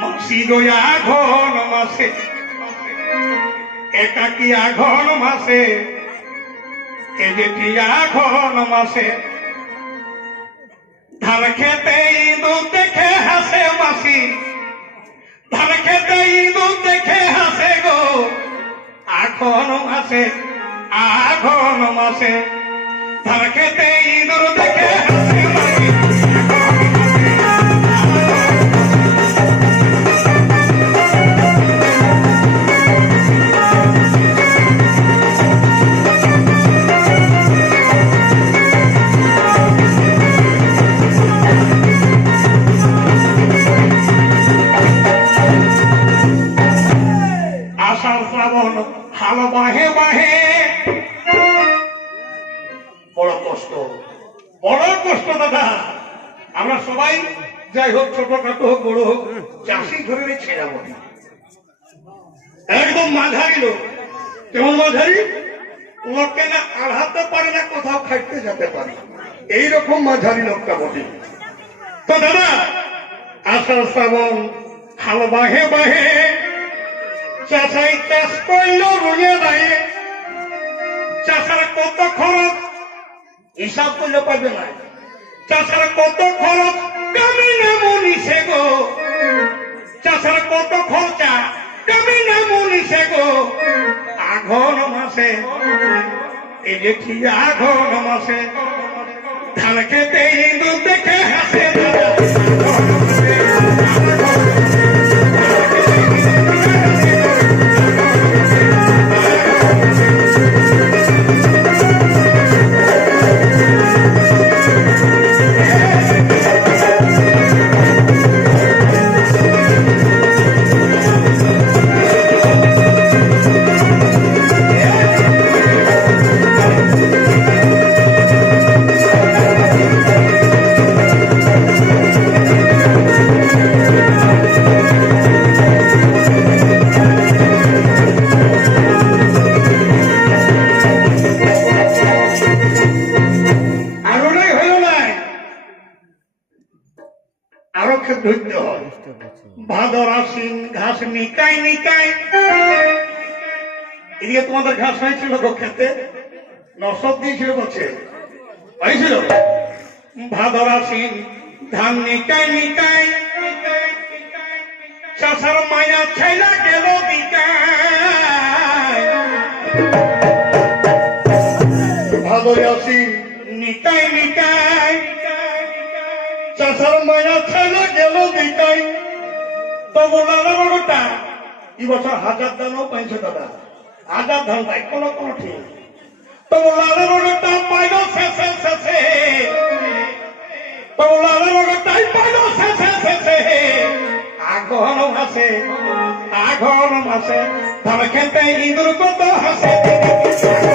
মাসি গয়া ঘন মাসে। একাকি আঘন মাসে? এ যে আঘন মাসে? ধান খেতে ইঁদুর দেখে হাসে মাসি। ধান খেতে ইঁদুর দেখে হাসে গো। আঘন মাসে আঘন মাসে। ধান খেতে ইঁদুর দেখে হাসে শ্রাবণ, হাল বাহে বাহে। বড় কষ্ট বড় কষ্ট দাদা। আমরা সবাই যাই হোক ছোটখাটো হোক, বড় হোক, চাষি ধরে ছেড়া বলি একদম মাঝারি লোক। কেমন মাঝারি? লোককে না আড়াতে পারে না, কোথাও খাইতে যেতে পারে। এইরকম মাঝারি লোকটা বটে। তো দাদা, আষাঢ় শ্রাবণ, হাল বাহে বাহে। চাষাই চাষ করল রুয়ে দাঁড়িয়ে চাষার কত খরচ? হিসাব করলে পারবে না। চাষার কত খরচ? কমে না মনীষে গো। চাষার কত খরচা? কমে না মনীষে গো। আঘন মাসে এই যে আঘন মাসে? ধান খেতে ইঁদুর দেখে হাসে ভাদর আশ্বিন ঘাস নিকাই নিকাই এদিকে তোমাদের ঘাস হয়েছিল খেতে। নসব দিয়েছিল বলছে। হয়েছিল? ভাদর আশ্বিন ধান নিকাই চাষার মায়া ছাইলা গেল ভাদর আশ্বিন চাষার মায়া গেল তবু এই বছর হাজার ধানও পাইছে দাদা। হাজার ধান পাই কোনো কোনো ঠিক। তবু লালা পাইল শেষে শেষে তবু লালা পাইল শেষে শেষে আঘন মাসে আঘন মাসে ধান খেতে ইঁদুর কত হাসে।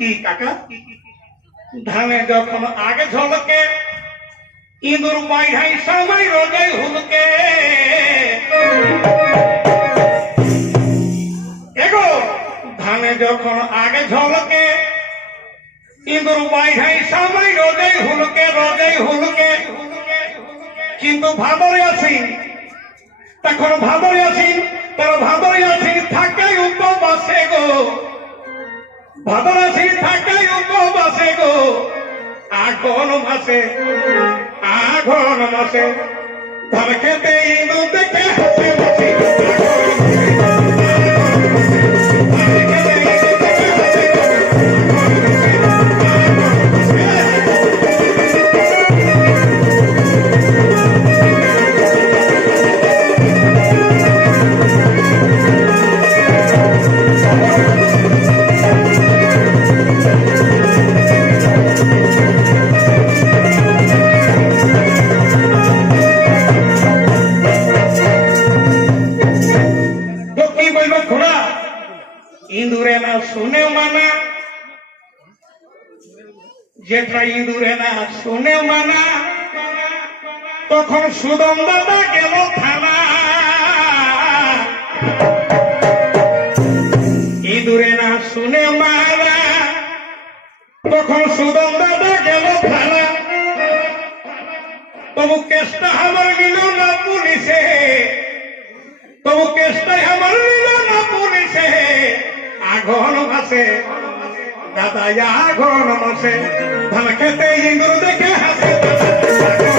কি কাকা? ধানে যখন আগে ঝলকে, ইঁদুর বাইহাই সময় রোজে হুলকে। এগো, ধানে যখন আগে ঝলকে, ইঁদুর রোজে হুলকে রোজে হুলকে। কিন্তু ভাদরে আছি, তখন ভাদরে আছি, তার ভাদরে আছি। আছি থাকাই উপবাসে গো। আগন মাসে আগন মাসে। খেতে ইঁদুর দেখে। যেটা ইঁদুরে না শুনে মানা, তখন সুদম দাদা গেল থানা। ইঁদুরে না শুনে মানা, তখন সুদম দাদা গেল থানা। তবু কেসটা আমার নিল না পুলিশে, তবু কেসটাই আমার নিল না পুলিশে। আঘন মাসে দাদা ঘন নমসে ধান খেতে ইন্দুর দেখে হাসে